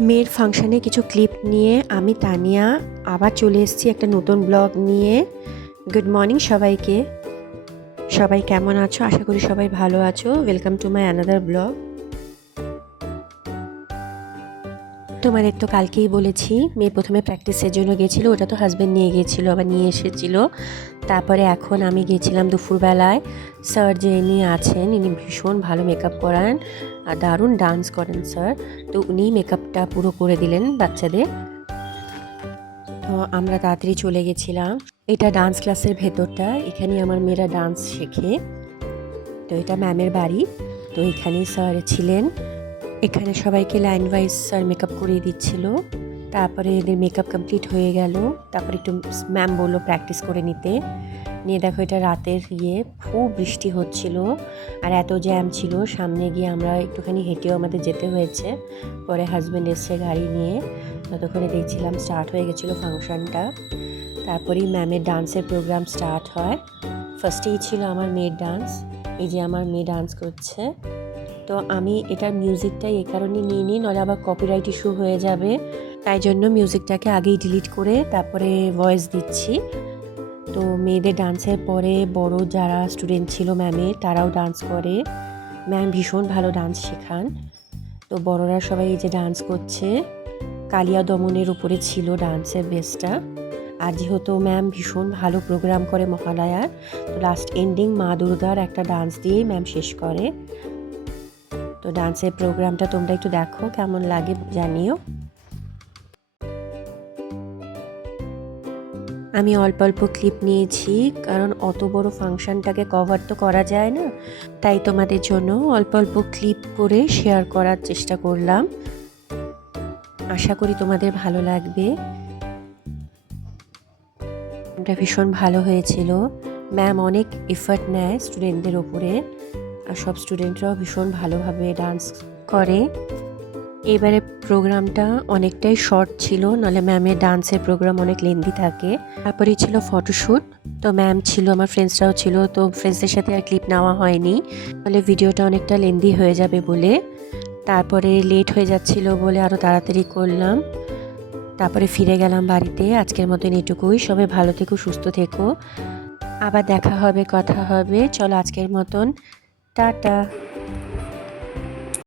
মেয়ের ফাংশানে কিছু ক্লিপ নিয়ে আমি তানিয়া আবার চলে এসেছি একটা নতুন ব্লগ নিয়ে। গুড মর্নিং সবাইকে। সবাই কেমন আছো? আশা করি সবাই ভালো আছো। Welcome to my another blog. তোমাদের তো কালকেই বলেছি, মেয়ে প্রথমে প্র্যাকটিসের জন্য গেছিলো, ওটা তো হাজব্যান্ড নিয়ে গেছিলো, আবার নিয়ে এসেছিলো। তারপরে এখন আমি গেছিলাম দুপুরবেলায়। স্যার যে ইনি আছেন, ইনি ভীষণ ভালো মেকআপ করান আর দারুণ ডান্স করেন স্যার। তো উনি মেকআপটা পুরো করে দিলেন বাচ্চাদের। তো আমরা তাড়াতাড়ি চলে গেছিলাম। এটা ডান্স ক্লাসের ভেতরটা, এখানে আমার মেয়েরা ডান্স শেখে। তো এটা ম্যামের বাড়ি। তো এখানেই স্যার ছিলেন। এখানে সবাইকে লাইন ওয়াইজ স্যার মেকআপ করিয়ে দিচ্ছিল। তারপরে এদের মেকআপ কমপ্লিট হয়ে গেল। তারপরে একটু ম্যাম বললো প্র্যাকটিস করে নিতে। নিয়ে দেখো এটা রাতের খুব বৃষ্টি হচ্ছিল আর এত জ্যাম ছিল, সামনে গিয়ে আমরা একটুখানি হেঁটেও আমাদের যেতে হয়েছে। পরে হাজব্যান্ড এসছে গাড়ি নিয়ে, ততক্ষণে দেখছিলাম স্টার্ট হয়ে গেছিলো ফাংশানটা। তারপরেই ম্যামের ডান্সের প্রোগ্রাম স্টার্ট হয়। ফার্স্টেই ছিল আমার মেয়ের ডান্স। এই যে আমার মেয়ে ডান্স করছে। তো আমি এটার মিউজিকটাই এই কারণে নিয়ে নিই, নাহলে আবার কপিরাইট ইস্যু হয়ে যাবে। তাই জন্য মিউজিকটাকে আগেই ডিলিট করে তারপরে ভয়েস দিচ্ছি। তো মেয়েদের ডান্সের পরে বড় যারা স্টুডেন্ট ছিল ম্যামের, তারাও ডান্স করে। ম্যাম ভীষণ ভালো ডান্স শেখান। তো বড়রা সবাই এই যে ডান্স করছে। কালিয়া দমনের উপরে ছিল ডান্সের বেসটা। আর যেহেতু ম্যাম ভীষণ ভালো প্রোগ্রাম করে মহালয়ার, তো লাস্ট এন্ডিং মা দুর্গার একটা ডান্স দিয়েই ম্যাম শেষ করে। তো ডান্সের প্রোগ্রামটা তোমরা একটু দেখো, কেমন লাগে জানিও। আমি অল্প অল্প ক্লিপ নিয়েছি, কারণ অত বড় ফাংশনটাকে কভার তো করা যায় না। তাই তোমাদের জন্য অল্প অল্প ক্লিপ করে শেয়ার করার চেষ্টা করলাম। আশা করি তোমাদের ভালো লাগবে। এটা ভীষণ ভালো হয়েছিল। ম্যাম অনেক এফর্ট নেয় স্টুডেন্টদের ওপরে, আর সব স্টুডেন্টরাও ভীষণ ভালোভাবে ডান্স করে। এবারে প্রোগ্রামটা অনেকটাই শর্ট ছিল, নাহলে ম্যামের ডান্সের প্রোগ্রাম অনেক লেন্দি থাকে। তারপরে ছিল ফটোশ্যুট। তো ম্যাম ছিল, আমার ফ্রেন্ডসরাও ছিল। তো ফ্রেন্ডসদের সাথে আর ক্লিপ নেওয়া হয়নি, তাহলে ভিডিওটা অনেকটা লেন্দি হয়ে যাবে বলে। তারপরে লেট হয়ে যাচ্ছিল বলে আরও তাড়াতাড়ি করলাম। তারপরে ফিরে গেলাম বাড়িতে। আজকের মতন এটুকুই। সবাই ভালো থেকো, সুস্থ থেকো। আবার দেখা হবে, কথা হবে। চলো আজকের মতন টাটা।